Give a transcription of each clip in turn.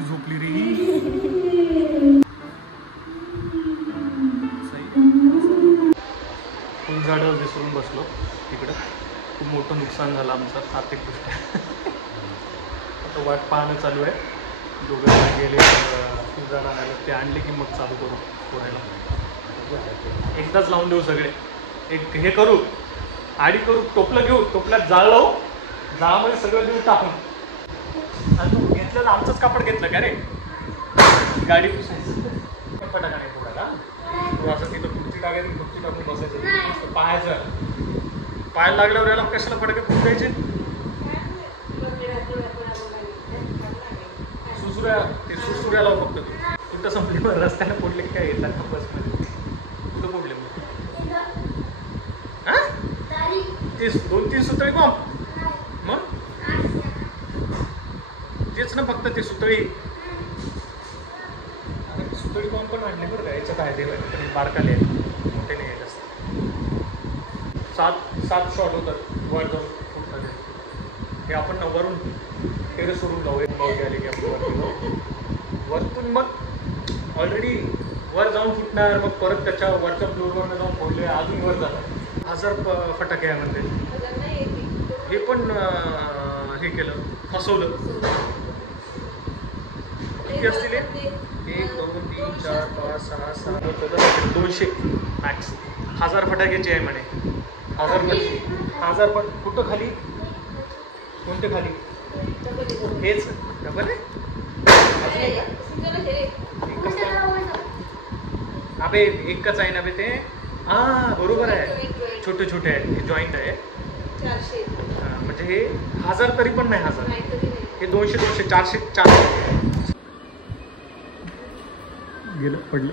कशी झोपली रे ही. फुलझाडं विसरून बसलो तिकडं. खूप मोठं नुकसान झालं आमचं आर्थिक दृष्ट्या. आता वाट पाहणं चालू आहे. दोघं गेले फुलझाडं आणायला, ते आणले की मग चालू करू पोरायला. एकदाच लावून देऊ सगळे. एक हे करू, आडी करू, टोपलं घेऊ, टोपल्यात जाळ लावू, जाळामध्ये सगळं देऊ टाकून. आणि तू घेतलं आमचंच कापड घेतलं का रे गाडी पुसायचं. फटाका नाही फोडायला. तू असं तिथं खुर्ची टाकायची, खुर्ची टाकून बसायचं, पाहायचं. पाय लागल्यावर याला कशाला फटाके फुटायचे. सुसुऱ्या लावू फक्त. तू कुठं संपली मग रस्त्याने फोडले काय येतात का बसमध्ये. कुठं फोडले मग ते 2-3 सुतळी बॉम्ब. मग तेच ना फक्त ते सुतळी बॉम्ब पण आणले बरं का. याच्यात आहे ते बारकाले आहेत, मोठे नाही आहेत जास्त. 7 शॉट होतात वर जाऊन फुटणारे. हे आपण वरून टेरेस सोडून जाऊ. एक बावली आली की आपण वरतून मग ऑलरेडी वर जाऊन फुटणार. मग परत त्याच्या वरच्या फ्लोअरवरनं जाऊन फोडले, अजून वर जातात. 1000 फटाके आहे म्हणजे. हे पण हे केलं, फसवलं. किती असतील 1 2 3 4 5 6 7 200 मॅक्स. 1000 फटाक्याचे आहे म्हणे. 1000 पण कुठं खाली, कोणते खाली, हेच डबल आहे. अबे एकच आहे ना बे ते. हां बरोबर आहे, छोटे छोटे आहेत, हे जॉईंट आहे. म्हणजे हे 1000 तरी पण नाही. 1000 हे 200 400 गेलं पडलं.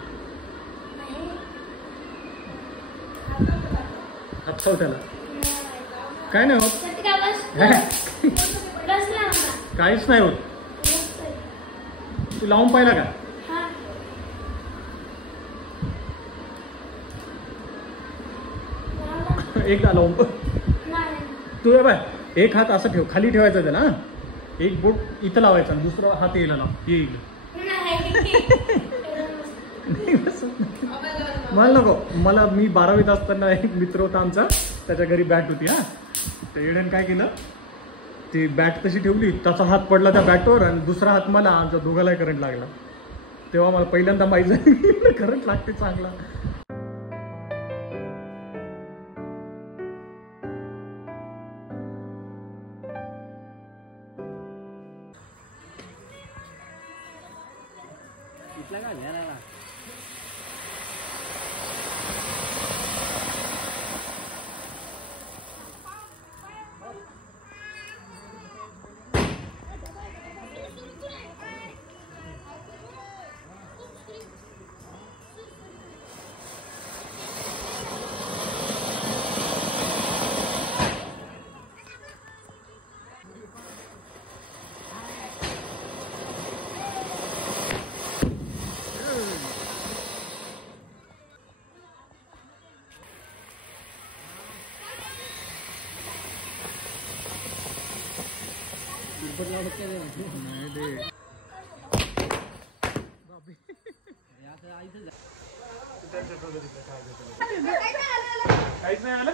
हात त्याला काय नाही होत. काहीच नाही होत. तू लावून पाहिला का. एकदा लावून तू बाय. एक हात असं ठेव, खाली ठेवायचा त्याला. एक बोट इथं लावायचा, दुसरा हात येईल लाव, येईल. मला नको. मला मी 12वीत असताना एक मित्र होता आमचा, त्याच्या घरी बॅट होती. हा तर येड्यानं काय केलं, ती बॅट तशी ठेवली, त्याचा हात पडला त्या बॅटवर आणि दुसरा हात मला. आमच्या दोघालाही करंट लागला. तेव्हा मला पहिल्यांदा माहिती झाली करंट लागते चांगला. काहीच नाही आलं.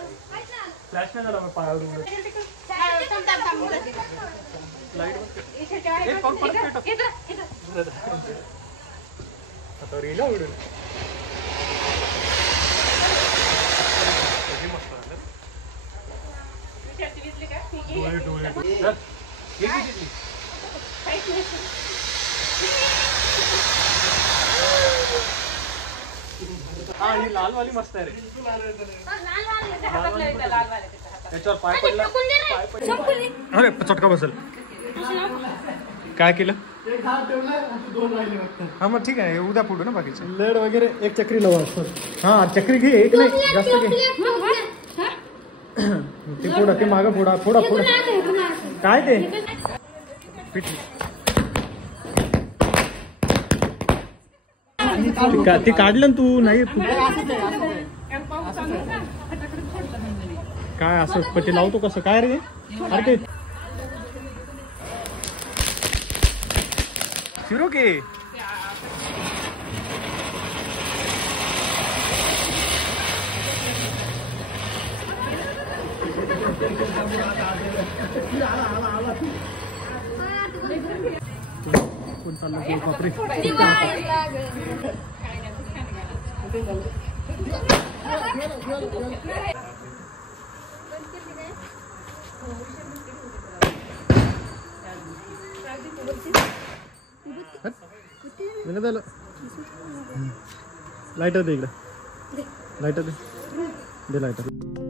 फ्लॅश नाही झाला पायावर. लाईट आता रेला उडून हा ही लाल वाली मस्त आहे रे. त्याच्यावर पाय पडला. अरे चटका बसल. काय केलं. हा मग ठीक आहे, उद्या फोडू ना बाकीचे लेड वगैरे. एक चक्री लावा. हा चक्री घे, एक नाही जास्त घे. ते फोडा, ते मागं फोडा. फोडा काय ते पिठी. ते काढलं तू नाही. काय असं पण ते लावतो कसं काय रे. अरे ते फिरो के कोण चाललं बापरे लाइटर दे इकडे लाइटर दे लाइटर